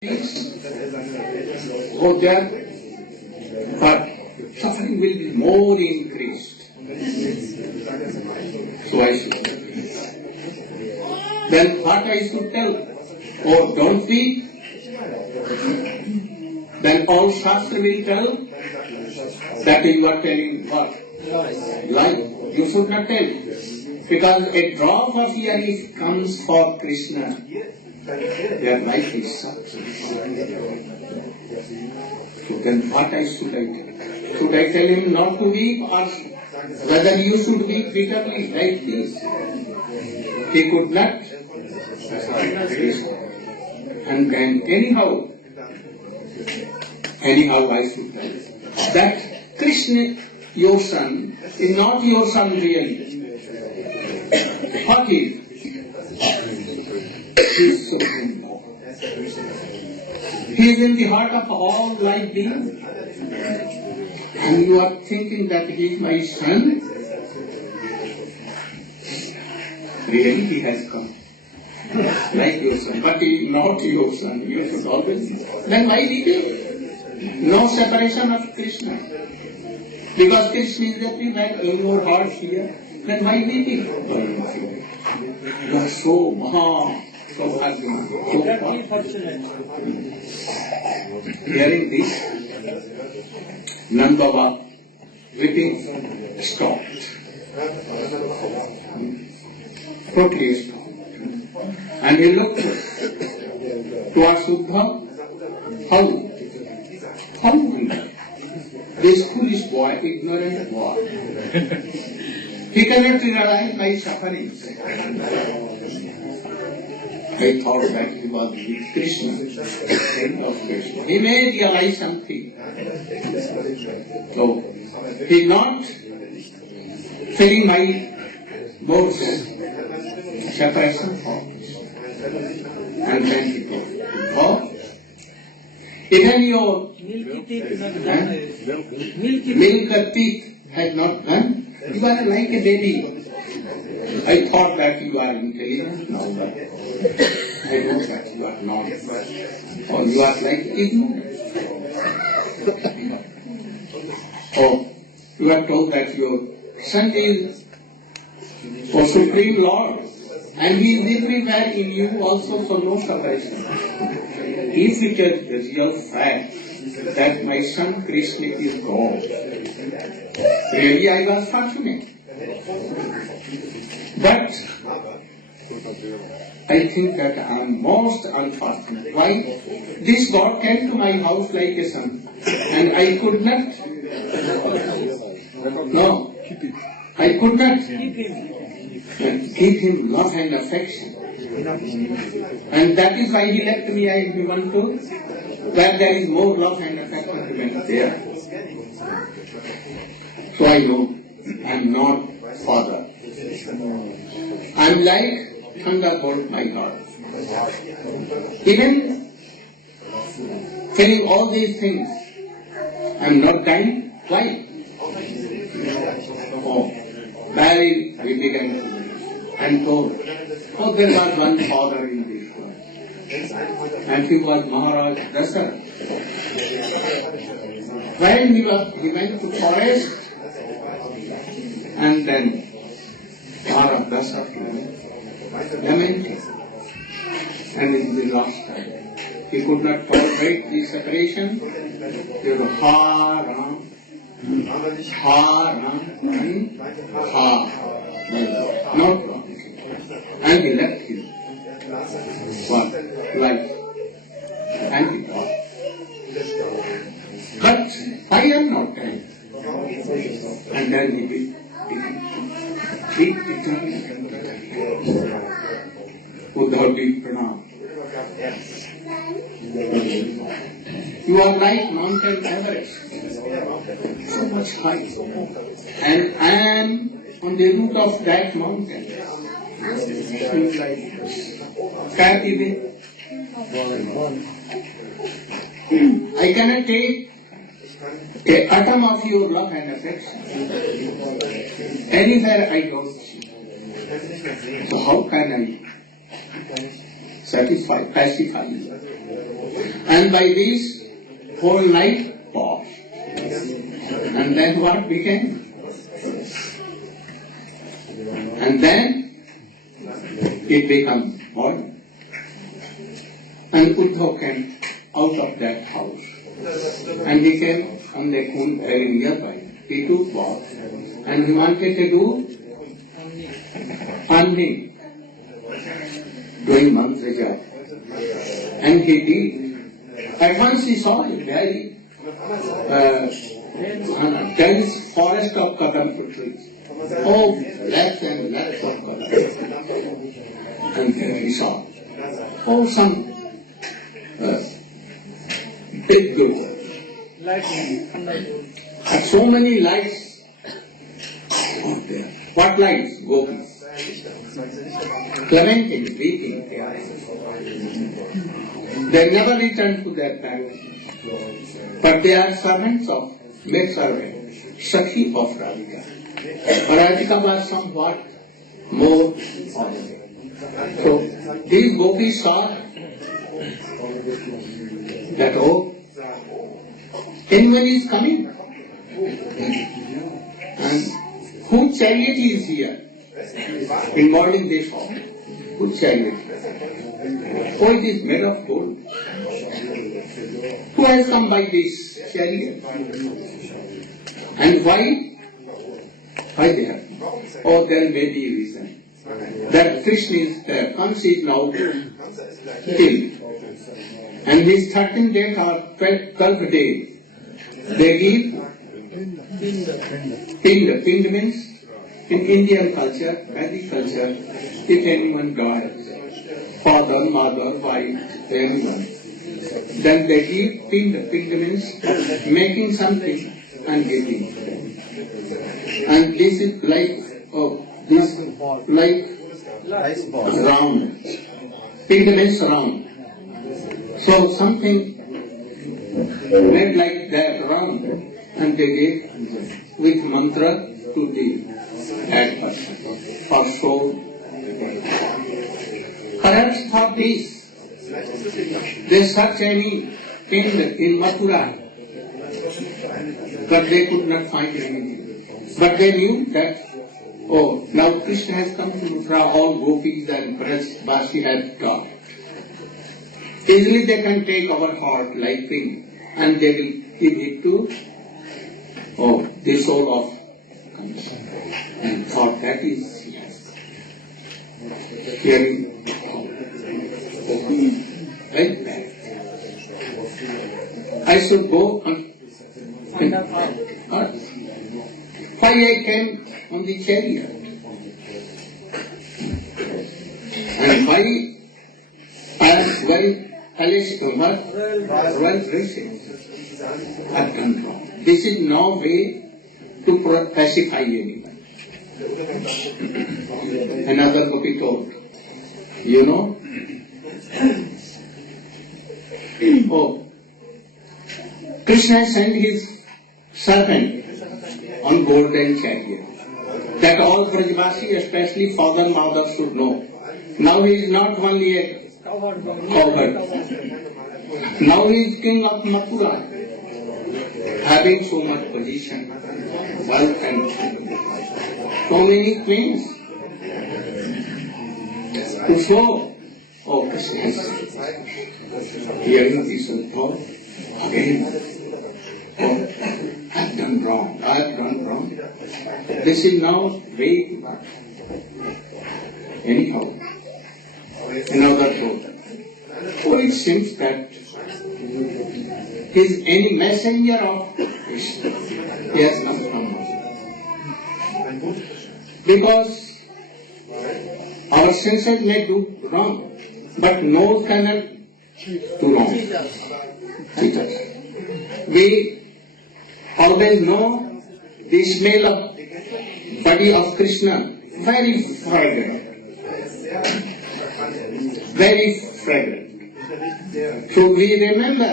go there, but suffering will be more increased. So I should tell. Then what I should tell? Oh, don't weep. Then all Shastra will tell that you are telling what? Lie. You should not tell. Because a drop of urine comes for Krishna. Their life is such. So then what I should I tell? Should I tell him not to weep, or whether you should weep bitterly like this? He could not. And then anyhow I should tell that Krishna, your son, is not your son really. What is? He is Supreme Lord. He is in the heart of all life beings. And you are thinking that he is my son? Really, he has come. Like your son. But he is not your son. You should always. Then why weeping? No separation of Krishna. Because Krishna is represented in your heart here. Then why weeping? You are so Maha. So hearing this, Nanda Baba weeping stopped. Totally stopped. And he looked towards Suddha. How? This foolish boy, ignorant boy. He cannot realize my sufferings. I thought that he was with Krishna, He may realize something. So, he is not feeling my bones, separation from. And then he goes, God, even your milk teeth has not done. You are like a baby. I thought that you are intelligent now, but I know that you are not. Or you are like ignorant. Or you are told that your son is for Supreme Lord, and he is everywhere in you also for no separation. If it is the real fact that my son Krishna is God, really I was fortunate. But I think that I am most unfortunate. Why? This God came to my house like a son, and I could not. No, I could not give him love and affection. And that is why he left me. I want to that there is more love and affection than there. So I know I am not father. I am like thunderbolt, my God. Even feeling all these things, I am not dying. Why? Oh, very we began and told, oh, there was one father in this world, and he was Maharaj Dasarath. When he went to forest, and then Maharaj Dasarath lamented, and in the last time, he could not tolerate the separation. He was Ha Ram, Ha Ram, Ha, not wrong. And he left his life, and he died. But I am not dying. And then he did. Uddhav did pranam. You are like Mountain Everest, so much high, and I am on the root of that mountain. I cannot take an atom of your love and affection. Anywhere I don't see. So how can I pacify you? And by this, whole night passed. And then what became? And then it became body. And Uddhav came out of that house. And he came on the Kund very nearby. He took bath. And he wanted to do Andi, doing mantra japa. And he did. At once he saw a very dense forest of kadampa trees. Oh, lakhs and lakhs of kadampa. And he saw, oh, some big group. And so many lights out there. What lights? Gopis. Lamenting, weeping. They never return to their parents. But they are servants of, maid servant, Sakhi of Radhika. Radhika was somewhat more honorable. So these gopis saw that, oh, anyone is coming. And whose chariot is here? In morning they saw. Whose chariot? Oh, it is made of gold. Who has come by this chariot? And why? Why they have? Oh, there may be a reason. That Krishna is there. Kamsa is now killed. And his 13th day or 12th day, they give Pinda. Pinda means, in Indian culture, Vedic culture, if anyone dies, father, mother, wife, everyone, then they give Pinda. Pinda means making something and giving. And this is like, oh, this like round. Pinda means round. So something made like that round, and they gave with mantra to that person or soul. Perhaps for this, they searched any king in Mathura, but they could not find anything. But they knew that, oh, now Krishna has come to Mathura, all gopis and Brajbasi have come. Easily they can take our heart like thing, and they will give it to, oh, the soul of Kamsa. And thought that is, yes, hearing, like that. I should go on earth. Why I came on the chariot? And why I am well dressed? I've done wrong. This is no way to pacify anyone. Another gopi told, you know, oh, Krishna sent his servant on golden chariot, that all Brajvasi, especially father and mother, should know. Now he is not only a cowherd. Now he is king of Mathura, having so much position, wealth and so many things to show. Oh, Krishna is hearing this report again. Oh, I've done wrong. This is now way too much. Anyhow, another thought. Oh, it seems that he is any messenger of Krishna. He has come from us. Because our senses may do wrong, but nose cannot do wrong. Cheat us. We always know the smell of body of Krishna, very fragrant. Very fragrant. So we remember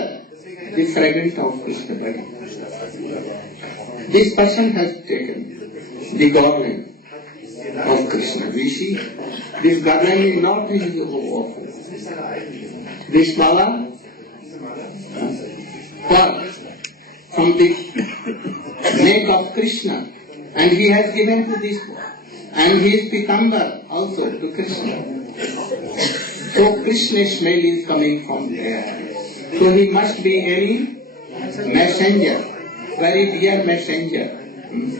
the fragrance of Krishna body. This person has taken the garland of Krishna. We see this garland is not visible often. This mala pearl from the neck of Krishna, and he has given to this boy. And he is Pitambar also to Krishna. So Krishna smell is coming from there. So he must be any messenger, very dear messenger,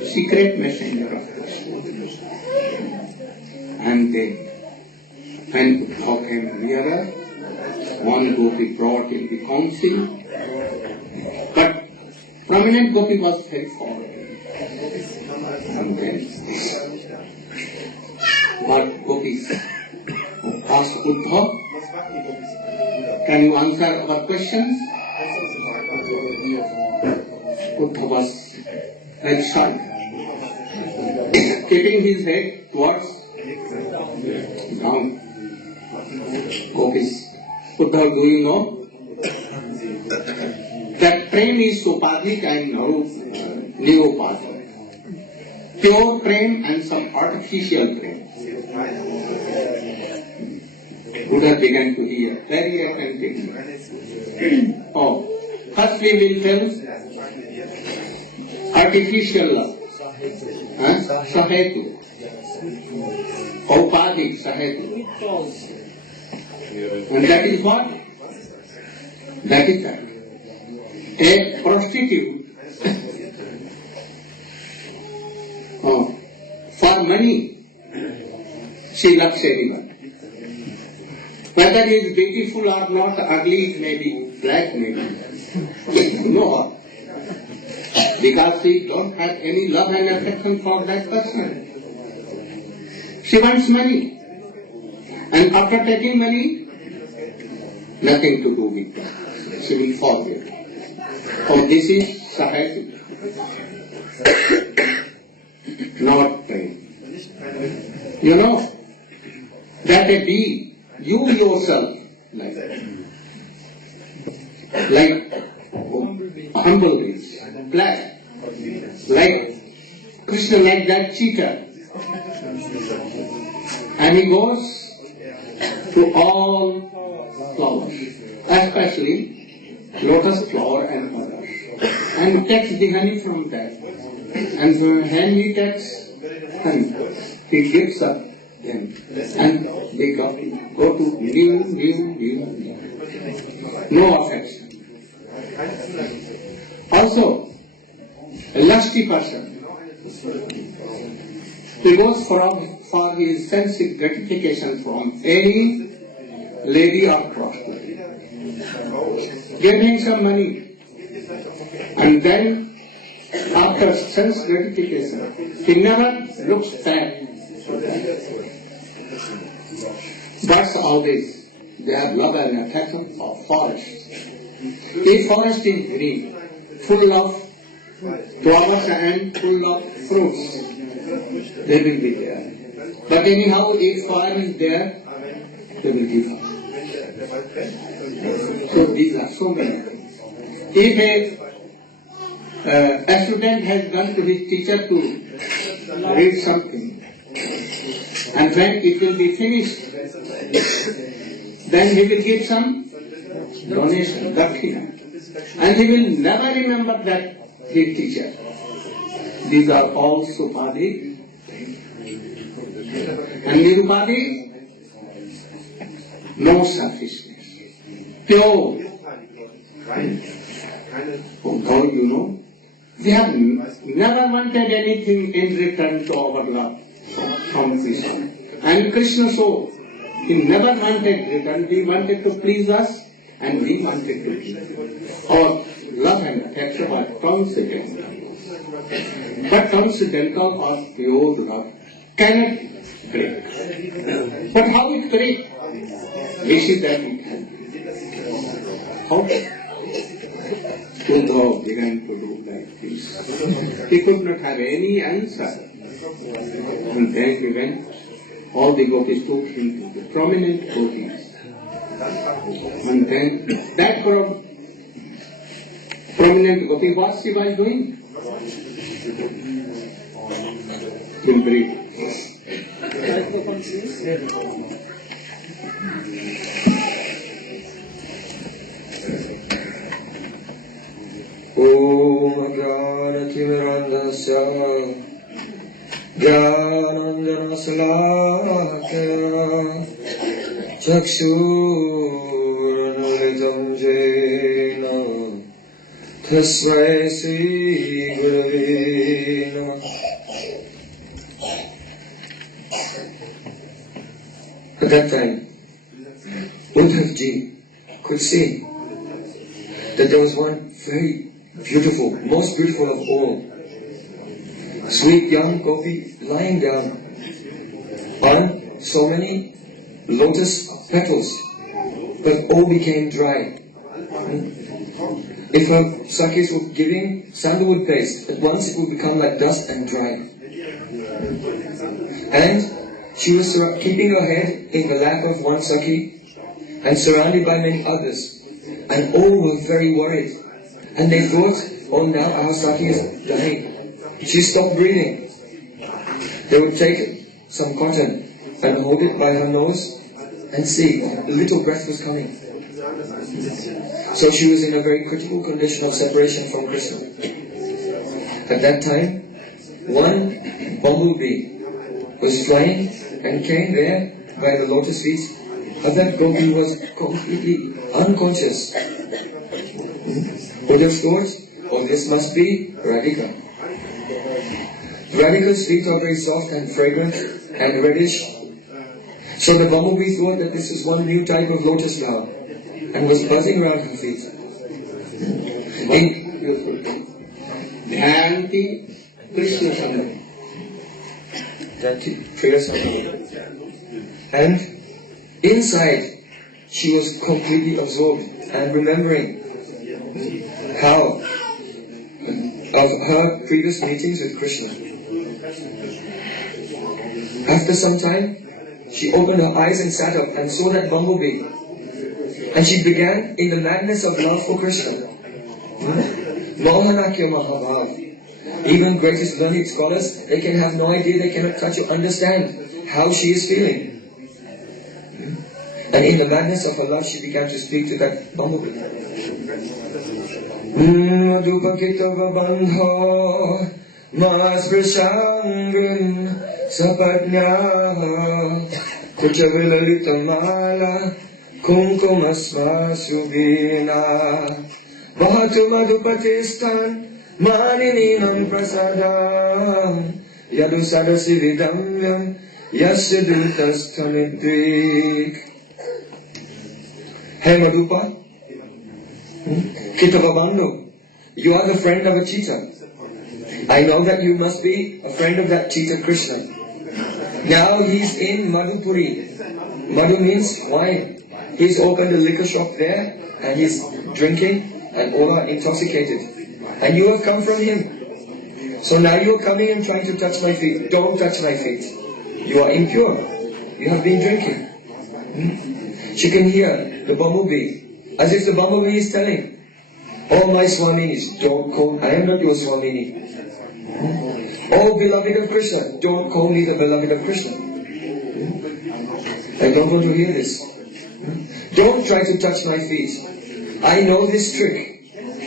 secret messenger of Krishna. And then, when Uddhav came nearer, one gopi brought in the council, but prominent gopi was very far away. And then, but gopis asked Uddhav, can you answer our questions? Uddhav was very shy, keeping his head towards down. Gopis, Uddhav, do you know that prem is sopadhik and neopadhik? Pure prem and some artificial prem. Buddha began to hear very attentively. Oh, first we will tell artificial love. Sahetu. Aupadhik sahetu. And that is what? That is that. A prostitute for money, she loves everyone. Whether he is beautiful or not, ugly it may be, black maybe. No. Because she don't have any love and affection for that person. She wants money. And after taking money, nothing to do with that. She will forget. Oh, this is Sahajik. Not praying. You know that a bee, you yourself, like humblebees, black, like Krishna, like that cheetah, and he goes to all flowers, especially lotus flower and others, and takes the honey from that. And when he takes honey, he gives up them, and they go to new. No affection. Also, a lusty person, he goes for his sensitive gratification from any lady or prostitute. Give him some money, and then after sense gratification, he never looks back. Birds always, they have love and affection for forest. If forest is green, full of flowers and full of fruits, they will be there. But anyhow, if fire is there, they will give up. So these are so many things. If a student has gone to his teacher to read something, and when it will be finished, then he will give some donation, dakshina, and he will never remember that his teacher. These are all supadhi and nirupadhi. No selfishness, pure. Oh God, you know, we have never wanted anything in return to our love from Krishna. And Krishna so, he never wanted return, he wanted to please us and we wanted to please. Our love and affection are transcendental. But transcendental or pure love cannot break. But how it breaks? We see that it can break. How? Uddhav began to do like this. He could not have any answer. And then he went, all the gopis took him to the prominent gopis. And then that prominent gopi, what she was doing? In brief. Om Ajnana-timirandasya Jnananjana-salakaya Chakshur-unnilitam jena Tasmai Sri-Gurave Namah. At that time, Uddhavji could see that there was one very beautiful, most beautiful of all, sweet young gopi lying down on so many lotus petals, but all became dry. If her sakis were giving sandalwood paste, at once it would become like dust and dry. And she was keeping her head in the lap of one saki and surrounded by many others. And all were very worried. And they thought, oh, now our saki is dying. She stopped breathing. They would take some cotton and hold it by her nose and see, a little breath was coming. So she was in a very critical condition of separation from Krishna. At that time, one bumblebee was flying and came there by the lotus feet, but that gopi was completely unconscious. Would have thought, oh, this must be Radhika. Radhika's feet are very soft and fragrant and reddish. So the bumblebee thought that this was one new type of lotus flower and was buzzing around her feet. Dhyanti Krishna Sandam. And inside she was completely absorbed and remembering how of her previous meetings with Krishna. After some time, she opened her eyes and sat up and saw that bumblebee. And she began in the madness of love for Krishna. Mohanakya Mahabhav. Even greatest learned scholars, they can have no idea, they cannot touch or understand how she is feeling. And in the madness of her love, she began to speak to that bumblebee. Madhupakitava bandho masprashangin sapatnyaha kuchavilalitamala kumkumasmasubina vahatu madhupatistan manininam prasadam yadu sadasi vidamyam yasyadutas tamidvik. Hey Madhupa, Kitavabandhu, you are the friend of a cheetah. I know that you must be a friend of that cheetah Krishna. Now he's in Madhupuri. Madhu means wine. He's opened a liquor shop there and he's drinking and all are intoxicated. And you have come from him. So now you're coming and trying to touch my feet. Don't touch my feet. You are impure. You have been drinking. She can hear the bumblebee, as if the bumblebee is telling, oh my Swaminis, don't call, I am not your Swamini. Oh beloved of Krishna, don't call me the beloved of Krishna. I don't want to hear this. Don't try to touch my feet. I know this trick.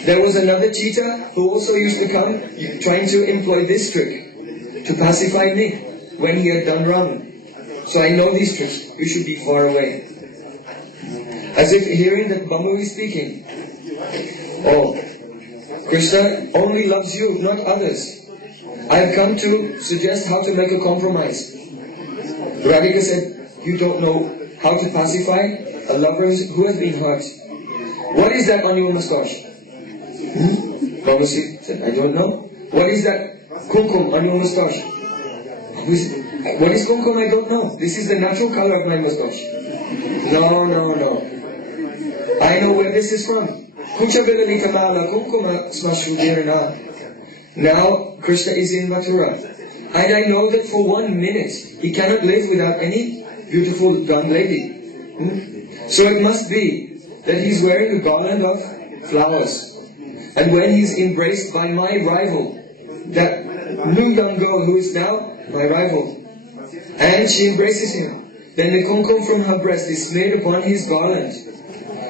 There was another cheetah who also used to come trying to employ this trick to pacify me when he had done wrong. So I know these tricks. You should be far away. As if hearing that bumblebee speaking. Oh, Krishna only loves you, not others. I have come to suggest how to make a compromise. Radhika said, you don't know how to pacify a lover who has been hurt. What is that on your moustache? Bumblebee said, I don't know. What is that kumkum on your moustache? What is kumkum? I don't know. This is the natural color of my moustache. No. I know where this is from. Now Krishna is in Mathura. And I know that for 1 minute he cannot live without any beautiful young lady. So it must be that he's wearing a garland of flowers. And when he's embraced by my rival, that new young girl who is now my rival, and she embraces him, then the kumkum from her breast is smeared upon his garland.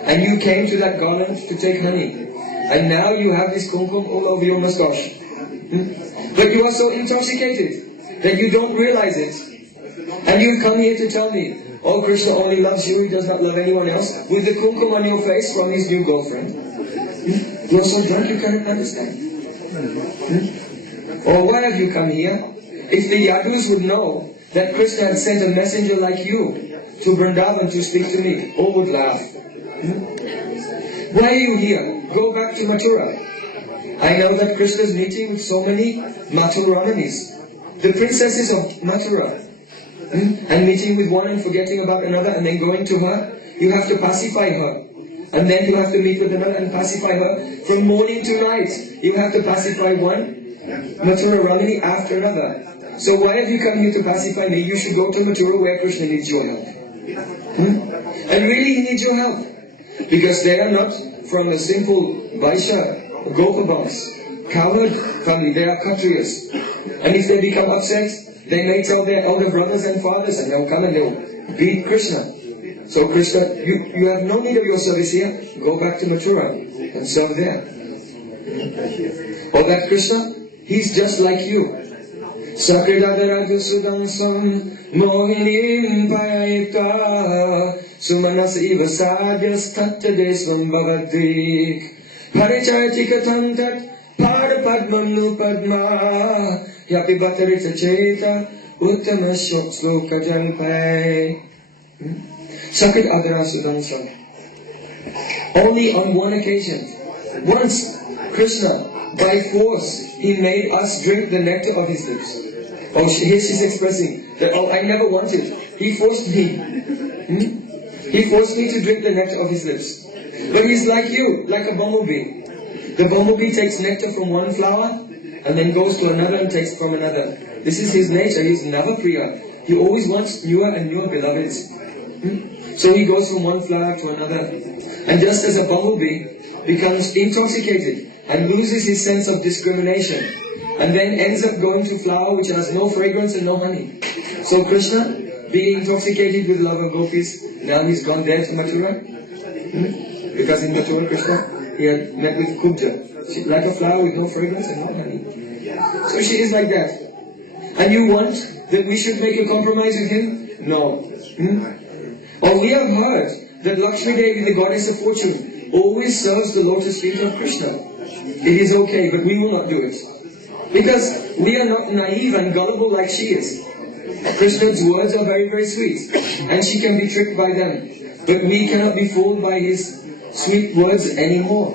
And you came to that garland to take honey. And now you have this kumkum all over your mustache. But you are so intoxicated that you don't realize it. And you come here to tell me, oh, Krishna only loves you, he does not love anyone else, with the kumkum on your face from his new girlfriend. You are so drunk you cannot understand. Or why have you come here? If the Yadus would know that Krishna had sent a messenger like you to Vrindavan to speak to me, all would laugh. Why are you here? Go back to Mathura. I know that Krishna is meeting with so many Mathuramanis, the princesses of Mathura, and meeting with one and forgetting about another and then going to her. You have to pacify her. And then you have to meet with another and pacify her. From morning to night, you have to pacify one Mathura Ramani after another. So why have you come here to pacify me? You should go to Mathura where Krishna needs your help. And really he needs your help. Because they are not from a simple Vaishya, Gopabans, cowherd family, they are Kshatriyas. And if they become upset, they may tell their elder brothers and fathers and they'll come and they'll beat Krishna. So Krishna, you have no need of your service here. Go back to Mathura and serve there. Or that Krishna, he's just like you. Sakridadara Sudansam Mohinim Payayika Sumanas Eva Sadyas Tattadesvam Bhavadik Parichayatika Tantat Parapadmam Nupadma Yapi Bhatarita Cheta Uttama Sloka Jalpai. Sakrit Adara Sudansam. Only on one occasion, once Krishna, by force, he made us drink the nectar of his lips. Oh, here she's expressing that, oh, I never wanted. He forced me. He forced me to drink the nectar of his lips. But he's like you, like a bumblebee. The bumblebee takes nectar from one flower and then goes to another and takes from another. This is his nature. He's Navapriya. He always wants newer and newer beloveds. So he goes from one flower to another. And just as a bumblebee becomes intoxicated and loses his sense of discrimination, and then ends up going to flower which has no fragrance and no honey. So Krishna, being intoxicated with love of gopis, now he's gone there to Mathura. Because in Mathura, Krishna, he had met with Kubja. She's like a flower with no fragrance and no honey. So she is like that. And you want that we should make a compromise with him? No. Or we have heard that Lakshmi Devi, the goddess of fortune, always serves the lotus feet of Krishna. It is okay, but we will not do it. Because we are not naive and gullible like she is. Krishna's words are very, very sweet, and she can be tricked by them. But we cannot be fooled by his sweet words anymore.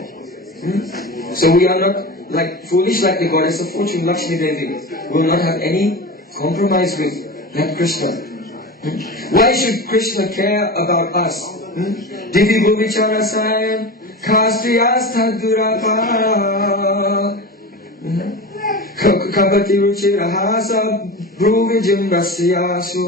So we are not like foolish like the goddess of fortune, Lakshmi Devi. We will not have any compromise with that Krishna. Why should Krishna care about us? Divi Bhuvichara Sayam Kastriyas Tadurapa Kapati Ruchirahasa Bruvijim Rasyasu.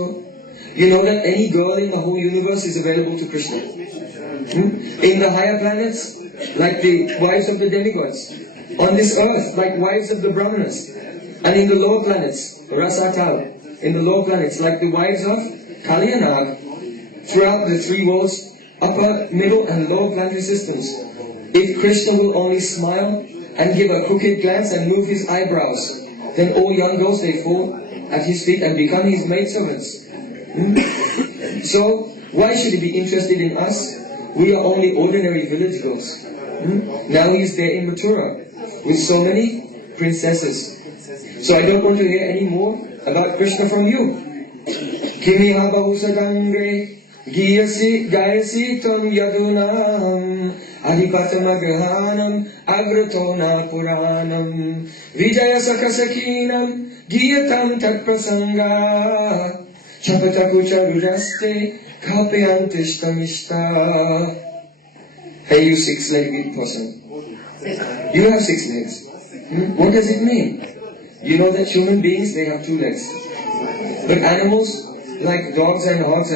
You know that any girl in the whole universe is available to Krishna. In the higher planets, like the wives of the demigods. On this earth, like wives of the brahmanas. And in the lower planets, Rasatal. In the lower planets, like the wives of Kali and Nag. Throughout the three worlds, upper, middle and lower planetary systems. If Krishna will only smile and give a crooked glance and move his eyebrows, then all young girls, they fall at his feet and become his maidservants. So, why should he be interested in us? We are only ordinary village girls. Now he is there in Mathura with so many princesses. So I don't want to hear any more about Krishna from you. Kimiha bahusadangre gayasi tam yadunam adipatamagrahanam agratona puranam vijaya sakasakinam giyatam tatprasanga chapatakucharuraste kapyantishtamishta. Hey, you six-legged person. You have 6 legs. What does it mean? You know that human beings, they have 2 legs. But animals, like dogs and hogs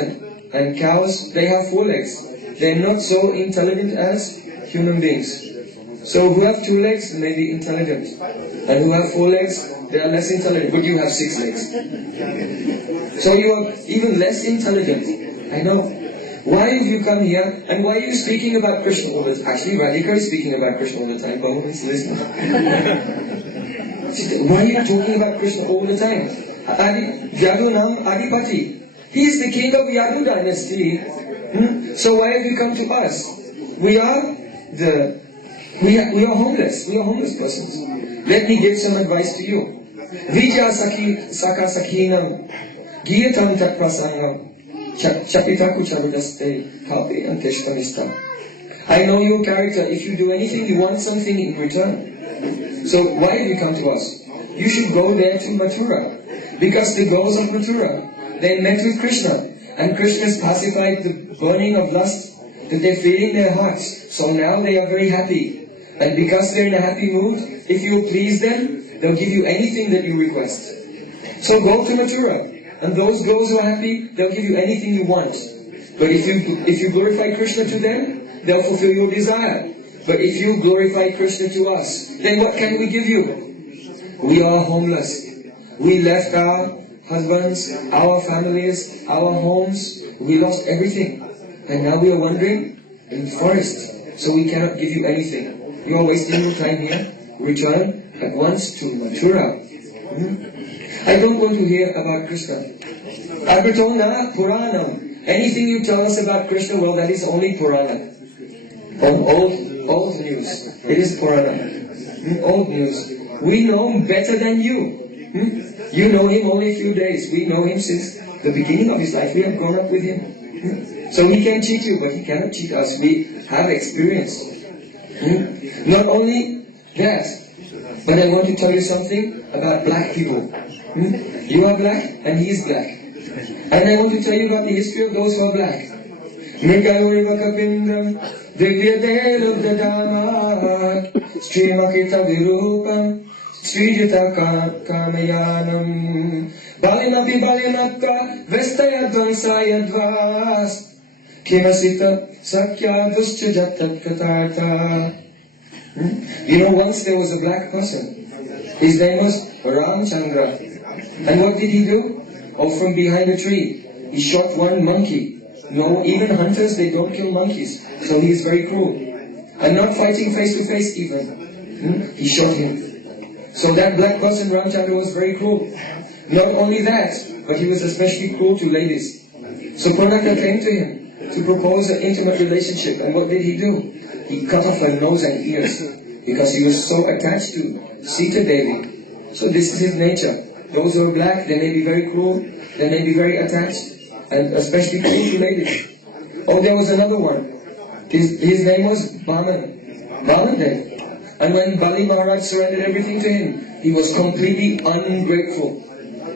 and cows, they have 4 legs. They are not so intelligent as human beings. So who have 2 legs may be intelligent. And who have 4 legs, they are less intelligent. But you have 6 legs. So you are even less intelligent. I know. Why have you come here and why are you speaking about Krishna all the time? Actually, Radhika is speaking about Krishna all the time. Come on, listen. Why are you talking about Krishna all the time? Yadu Nam Adipati. He is the king of Yadu dynasty. So why have you come to us? We are homeless. We are homeless persons. Let me give some advice to you. Vijaya Saka Sakhinam Giyatam Tat Prasangam Chapitaku Charudaste Kapi Anteshtanista. I know your character. If you do anything, you want something in return. So why have you come to us? You should go there to Mathura. Because the girls of Mathura, they met with Krishna. And Krishna has pacified the burning of lust that they feel in their hearts. So now they are very happy. And because they're in a happy mood, if you please them, they'll give you anything that you request. So go to Mathura. And those girls who are happy, they'll give you anything you want. But if you glorify Krishna to them, they'll fulfill your desire. But if you glorify Krishna to us, then what can we give you? We are homeless. We left our husbands, our families, our homes. We lost everything. And now we are wandering in the forest. So we cannot give you anything. You are wasting your time here. Return at once to Mathura. I don't want to hear about Krishna. Agratona Puranam. Anything you tell us about Krishna, well, that is only Purana. Old news. It is Purana. Old news. We know him better than you. You know him only a few days. We know him since the beginning of his life. We have grown up with him. So he can cheat you, but he cannot cheat us. We have experience. Not only that, but I want to tell you something about black people. You are black and he is black. And I want to tell you about the history of those who are black. Mrikayurivakapindram Divyadhelubdadamat Srimakita Virupam Srijita Kamayanam Balinapi Balinapka Vestayadvansayadvas Kimasita Sakya Duschajatatatata. You know, once there was a black person. His name was Ramchandra. And what did he do? Oh, from behind a tree, he shot one monkey. No, even hunters, they don't kill monkeys. So he is very cruel. And not fighting face to face even. He shot him. So that black person, Ramchandra, was very cruel. Not only that, but he was especially cruel to ladies. So Pranaka came to him to propose an intimate relationship. And what did he do? He cut off her nose and ears. Because he was so attached to Sita Devi. So this is his nature. Those who are black, they may be very cruel, they may be very attached, and especially cruel to ladies. Oh, there was another one. His name was Vaman Dev. And when Bali Maharaj surrendered everything to him, he was completely ungrateful.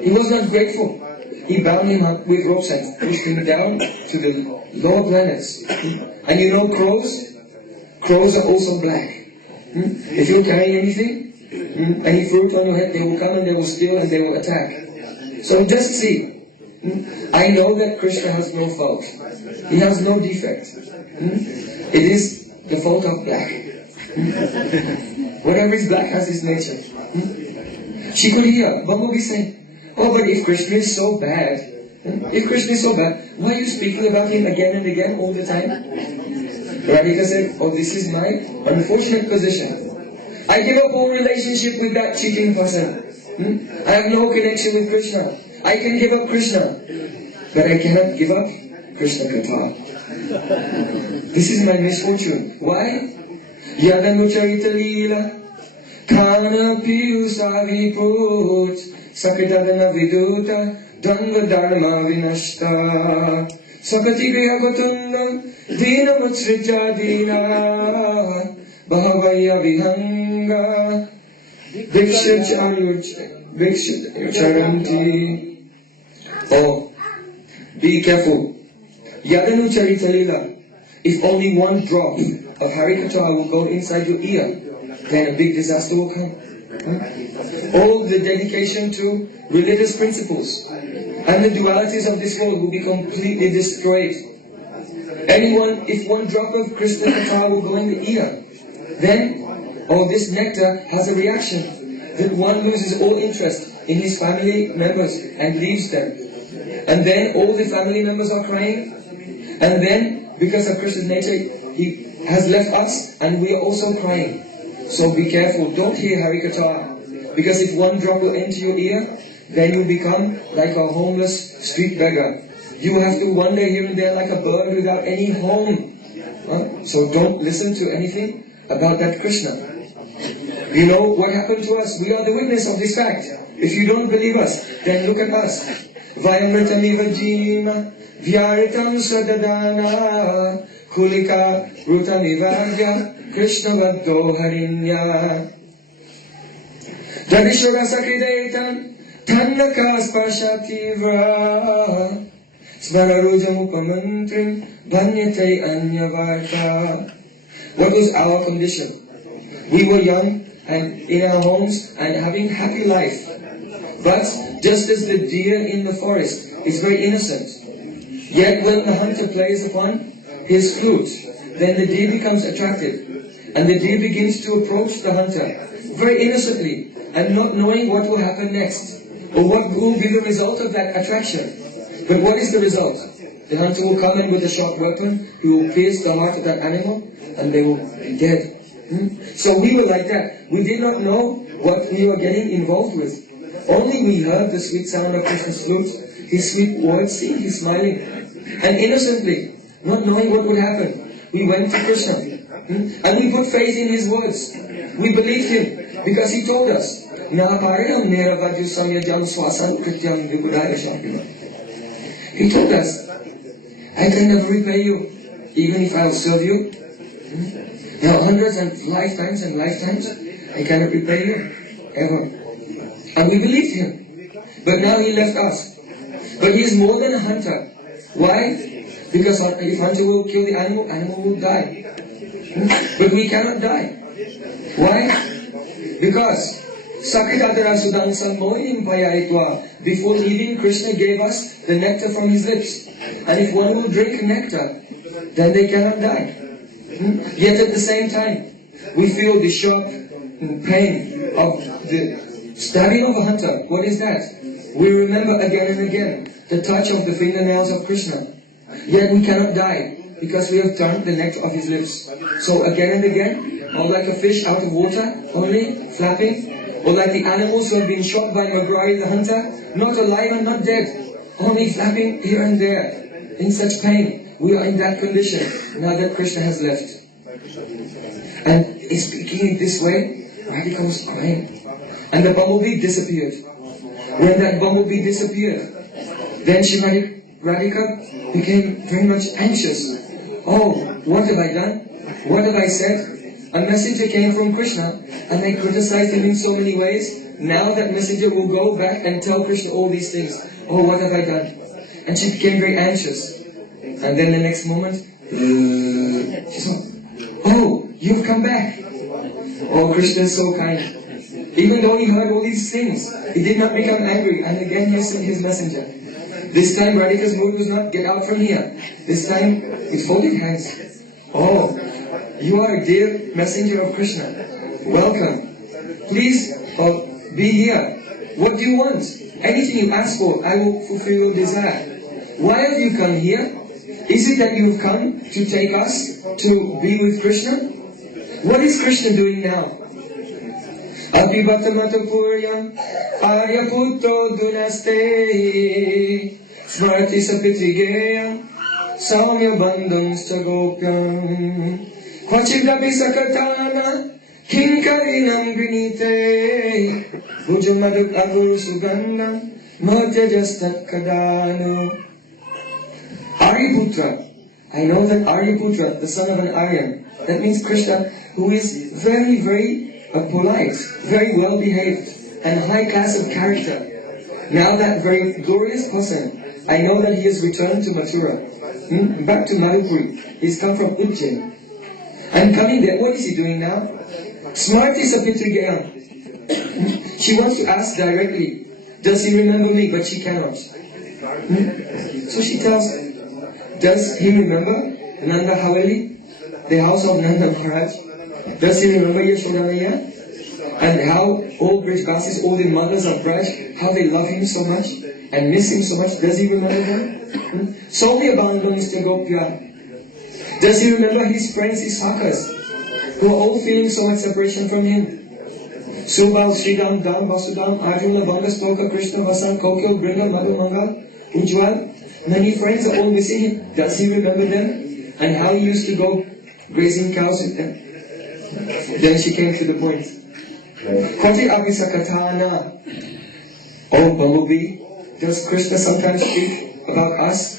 He was not grateful. He bound him up with ropes and pushed him down to the lower planets. And you know crows? Crows are also black. If you carry anything, any fruit on your head, they will come and they will steal and they will attack. So just see. I know that Krishna has no fault. He has no defect. It is the fault of black. Whatever is black has his nature. She could hear Bumblebee say, oh, but if Krishna is so bad, why are you speaking about him again and again all the time? Radhika said, oh, this is my unfortunate position. I give up all relationship with that cheating person. I have no connection with Krishna. I can give up Krishna, but I cannot give up Krishna Katha. This is my misfortune. Why? Yadanucharita Leela Kana Piyusavi Put Sakritadana Viduta Dhanva Dharma Vinashta Sakati Grihavatundam Dina Mutsrija Dina Bhavaya Vihanga Vikshacharanti. Oh, be careful. Yadanu Charitalila. If only one drop of Harikatha will go inside your ear, then a big disaster will come. All the dedication to religious principles and the dualities of this world will be completely destroyed. If one drop of Krishna Katha will go in the ear, then this nectar has a reaction that one loses all interest in his family members and leaves them. And then all the family members are crying, And then, because of Krishna's nature, he has left us and we are also crying. So be careful, don't hear Harikatha. Because if one drop will enter your ear, then you become like a homeless street beggar. You have to wander here and there like a bird without any home. So don't listen to anything about that Krishna. You know what happened to us? We are the witness of this fact. If you don't believe us, then look at us. Vayamritamiva jima vyaritam sadadana kulika rutamivagya Krishna vaddo harinya Dadishura sakidetam tannakas pashativra Smararujamupamantrim bhanyate anyavarta. What was our condition? We were young and in our homes and having happy life. But just as the deer in the forest is very innocent, yet when the hunter plays upon his flute, then the deer becomes attractive. And the deer begins to approach the hunter very innocently and not knowing what will happen next or what will be the result of that attraction. But what is the result? The hunter will come in with a sharp weapon, he will pierce the heart of that animal, and they will be dead. So we were like that. We did not know what we were getting involved with. Only we heard the sweet sound of Krishna's flute, his sweet words, seeing his smiling. And innocently, not knowing what would happen, we went to Krishna. And we put faith in his words. We believed him because he told us, he told us, I can never repay you, even if I'll serve you. Now hundreds and lifetimes, I cannot repay you, ever. And we believed him. But now he left us. But he is more than a hunter. Why? Because if hunter will kill the animal, animal will die. But we cannot die. Why? Because before leaving, Krishna gave us the nectar from his lips. And if one will drink nectar, then they cannot die. Yet at the same time, we feel the sharp pain of the stabbing of a hunter. What is that? We remember again and again the touch of the fingernails of Krishna. Yet we cannot die because we have drunk the nectar of his lips. So again and again, or like a fish out of water, only flapping, or like the animals who have been shot by Magrari the hunter, not alive and not dead, only flapping here and there, in such pain. We are in that condition now that Krishna has left. And in speaking it this way, Radhika was crying. And the bumblebee disappeared. When that bumblebee disappeared, then Radhika became very much anxious. Oh, what have I done? What have I said? A messenger came from Krishna and they criticized him in so many ways. Now that messenger will go back and tell Krishna all these things. Oh, what have I done? And she became very anxious. And then the next moment, she saw, oh, you've come back. Oh, Krishna is so kind. Even though he heard all these things, he did not become angry. And again he sent his messenger. This time Radhika's mood was not, get out from here. This time, it folded hands. Oh, you are a dear messenger of Krishna. Welcome. Please be here. What do you want? Anything you ask for, I will fulfill your desire. Why have you come here? Is it that you've come to take us to be with Krishna? What is Krishna doing now? Abhibhaktamatapuryam Aryaputto Dunaste Smarti Sapitigeyam Saumya Bandham Stagopyam Kwachidapi Sakatana Kinkarinam Grinite Bhujamaduk Aguru Sugandam Madhyajastat Kadanu. Aryaputra. I know that Aryaputra, the son of an Aryan, that means Krishna, who is very, very polite, very well behaved, and high class of character. Now that very glorious person, I know that he has returned to Mathura, back to Madhupuri. He's come from Ujjain. And coming there, what is he doing now? Smarti Sapitrigayam. She wants to ask directly, does he remember me? But she cannot. So she tells, does he remember Nanda Haveli, the house of Nanda Maharaj? Does he remember Yashoda Maya? And how all Brijbasis, all the mothers of Braj, how they love him so much and miss him so much. Does he remember them? Solve Bandhan Mr. Gopya. Does he remember his friends, his sakas, who are all feeling so much separation from him? Subal, Sridham, Dam, Vasudam, Arjuna, Bangas, Poka, Krishna, Vasan, Kokyo, Bringa, Madhu, Mangal, Ujjwal. Many friends are all missing him. Does he remember them? And how he used to go grazing cows with them? Then she came to the point. Koti Abhisakatana. Oh Bumblebee, does Krishna sometimes speak about us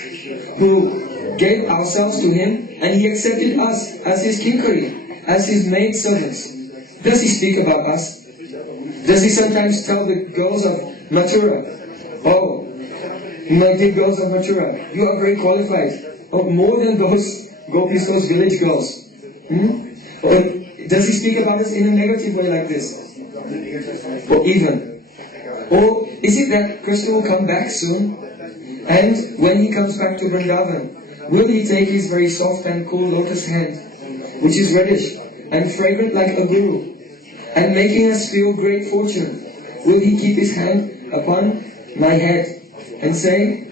who gave ourselves to him and he accepted us as his kinkari, as his maid servants? Does he speak about us? Does he sometimes tell the girls of Mathura, oh, my dear girls of Mathura, you are very qualified, oh, more than those gopis, those village girls? Or does he speak about us in a negative way like this? Or even? Or is it that Krishna will come back soon? And when he comes back to Vrindavan, will he take his very soft and cool lotus hand, which is reddish and fragrant like a guru, and making us feel great fortune, will he keep his hand upon my head and say,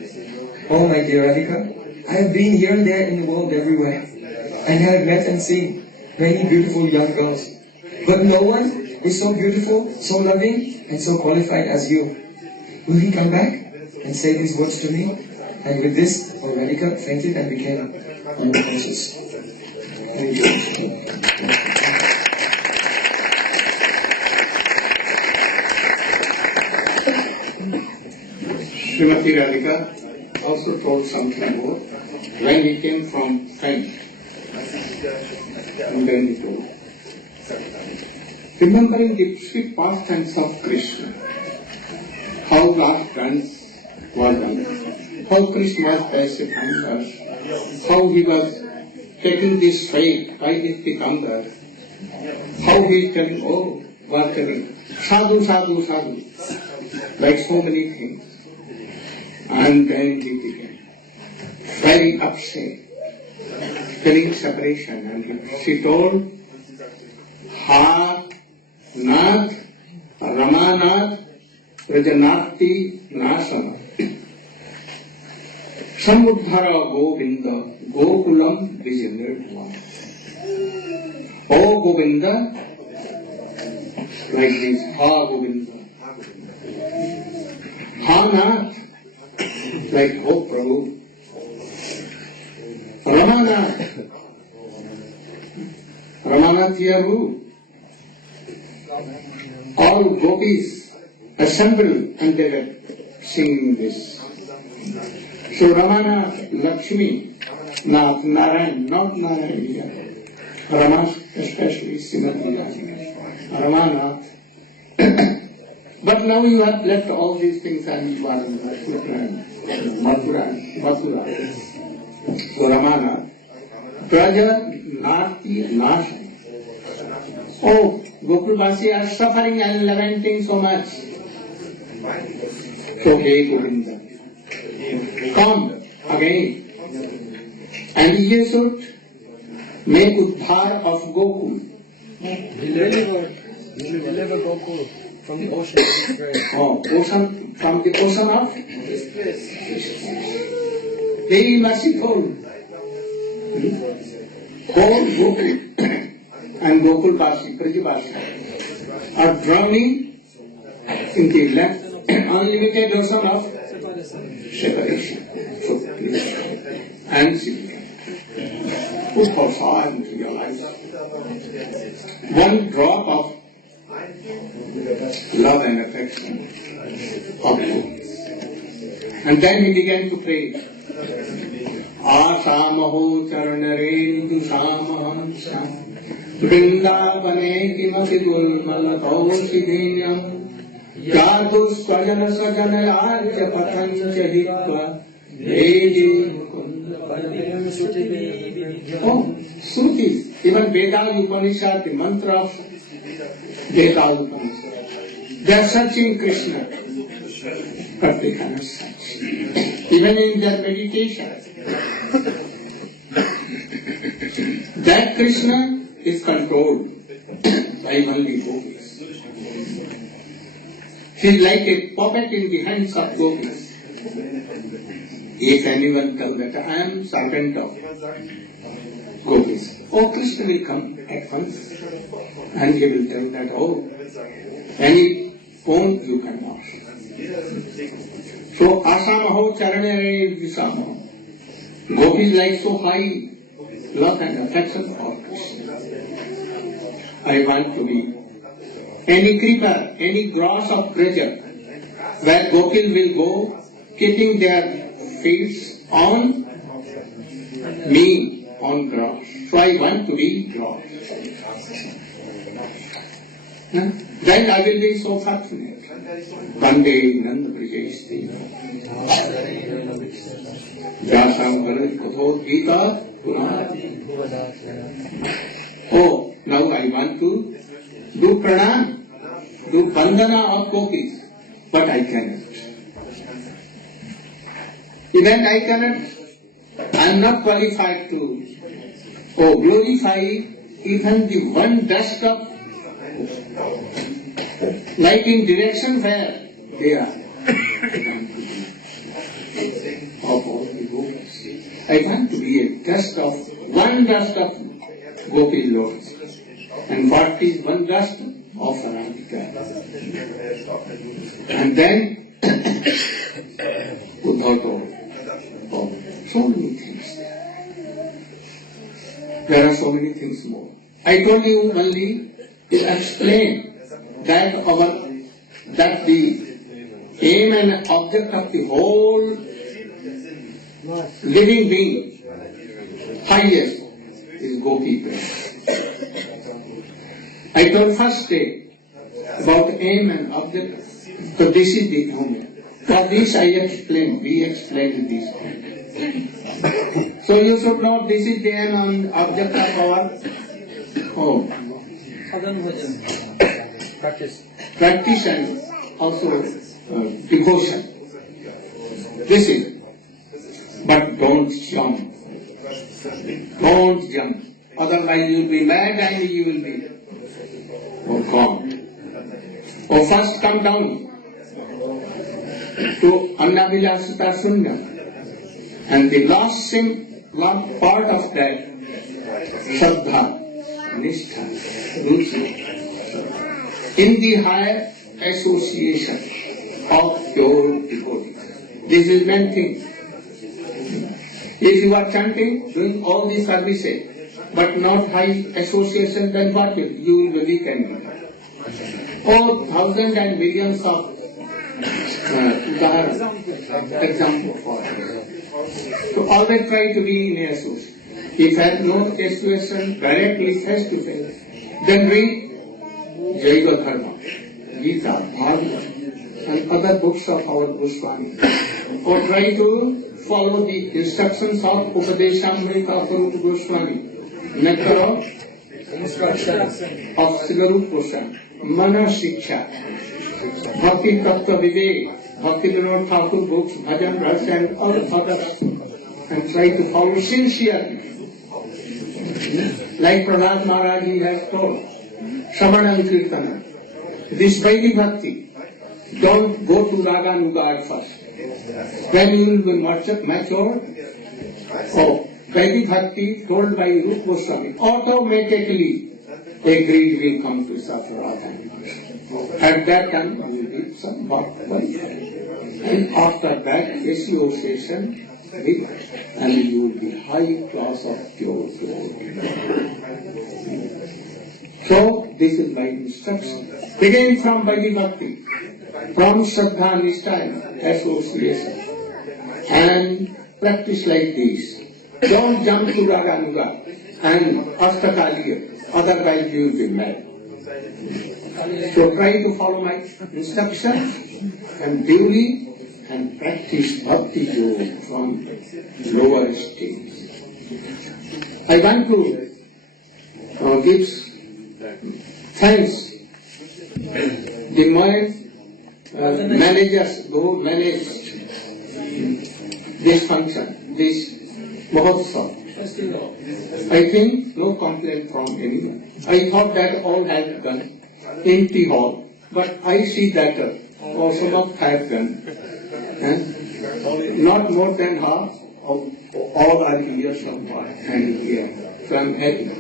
oh my dear Radhika, I have been here and there in the world everywhere, and have met and seen many beautiful young girls, but no one is so beautiful, so loving, and so qualified as you. Will he come back and say these words to me? And with this, oh Radhika fainted and became unconscious. Thank you. Srimati Radhika also told something more when he came from Kent. And then he told, remembering the sweet pastimes of Krishna, how last dance was done, how Krishna was passive hunger, how he was taking this fight by his hunger, how he is telling, oh, whatever, sadhu, sadhu, sadhu, like so many things. And then he became very upset, feeling separation, and she told, Ha Nath Ramanath Rajanati Nasana Samudhara Govinda Gokulam Vijanirtvam. Oh Govinda, like this, Ha Govinda. Ha Nath, like oh Prabhu. Ramanath. Ramanath here who? All gopis assembled and they were singing this. So Ramana, Lakshmi, Nath, Narayan, not Narayan here. Rama especially Srimati Ramanath. But now you have left all these things and you are in Mathura. So Ramana, Praja, Nati, Nasha. Oh, Gopalvasi are suffering and lamenting so much. So hey Govinda, come again. And you should make Uddhar of Gokul. Deliver Gokul from the ocean of despair. Oh, ocean, from the ocean of? Very merciful. Whole Gokul and Gokul Basi, Brajbasi are drowning in the unlimited ocean of separation. And put for far into your life. One drop of love and affection of you. And then he began to pray. Asamaho charanare samahansa Vrindavane kimati dulmalatau siddhinyam Yadu swajana sajana arja patancha hitva Vedi Oh, Srutis, even Vedanta Upanishad, the mantra of Vedanta Upanishad. They are searching Krishna, but they cannot search. Even in their meditation, that Krishna is controlled by only gopis. She is like a puppet in the hands of gopis. If anyone tells that I am servant of gopis, oh, Krishna will come at once and he will tell that, oh, any phone you can wash. So, asamaho charane visamaho. Gopis like so high love and affection for Krishna. I want to be any creeper, any grass of treasure, where gopis will go, keeping their feet on me, on grass. So I want to be grass. Then I will be so fortunate. Bande Nanda Brajesti. Jasam Garat Katho Gita Purana. Oh, now I want to do pranam, do bandana of gopis, but I cannot. Even I cannot, I am not qualified to glorify even the one dust of, like in direction where they are. Of all the gopis. I want to be a dust of, one dust of gopi lords. And what is one dust of Sarantika? And then, so many things. There are so many things more. I told you only to explain that the aim and object of the whole living being, highest, is gopi prema. I told first day about aim and object. So this is the aim. For this I explained, we explained this. So you should know this is the aim and object of our practice and also devotion. This is. But don't jump. Don't jump. Otherwise you will be mad and you will be gone. Or first come down to Annavilasita Sunya. And the last part of that, Shraddha, Nishtha, Ruchi, in the higher association of pure devotees. This is main thing. If you are chanting, doing all these services, but not high association, then what will you will be weakened. Or thousands and millions of example for us. So always try to be in association. If I have no association directly face to face, then read Jaiva Dharma, Gita, Bhagavad, and other books of our Goswami. Or try to follow the instructions of Upadeshamrita Sarupa Goswami, nectar of Srigarupa Goswami, Mana Shiksha, Bhakti Tattva Vivek, Bhakti Vinod Thakur books, Bhajan Ras and all others, and try to follow sincerely. Like Prahlad Maharaj he has told, Shravanam Kirtana, this Vaidhi Bhakti, don't go to Raga Nuga at first. Then you will be mature. Oh, Vaidhi Bhakti told by Rupa Goswami, automatically a greed will come to Safarada. At that time you will be some bhakti. And after that association and you will be high class of pure soul. So this is my instruction. Begin from Vaidhi Bhakti, from Shraddha Nishtha association, and practice like this. Don't jump to Raganuga and Astakaliya, otherwise you will be mad. So try to follow my instructions and duly and practice Bhakti Yoga from lower stage. I want to give thanks. The managers who managed this function, this Mahotsav. I think no complaint from anyone. I thought that all had done empty hall, but I see that some of 5 guns. Not more than half of all are here somewhere and here. So I am happy.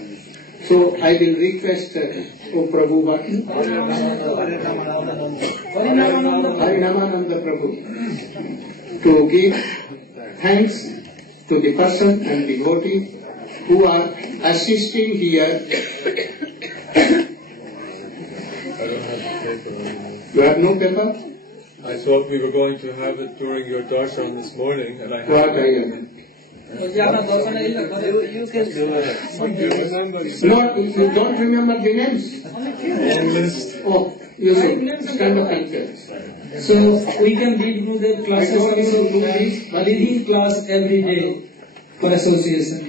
So I will request O Prabhu Bhakti, Harinamananda Prabhu, to give thanks to the person and devotee who are assisting here. You have no paper? I thought we were going to have it during your darshan this morning, and I What have I it. am. You can do it. No, you don't remember the names? Long list. Oh, you should stand up and tell. So we can give Gurudev classes I don't also know to do this, but leading class every day for association.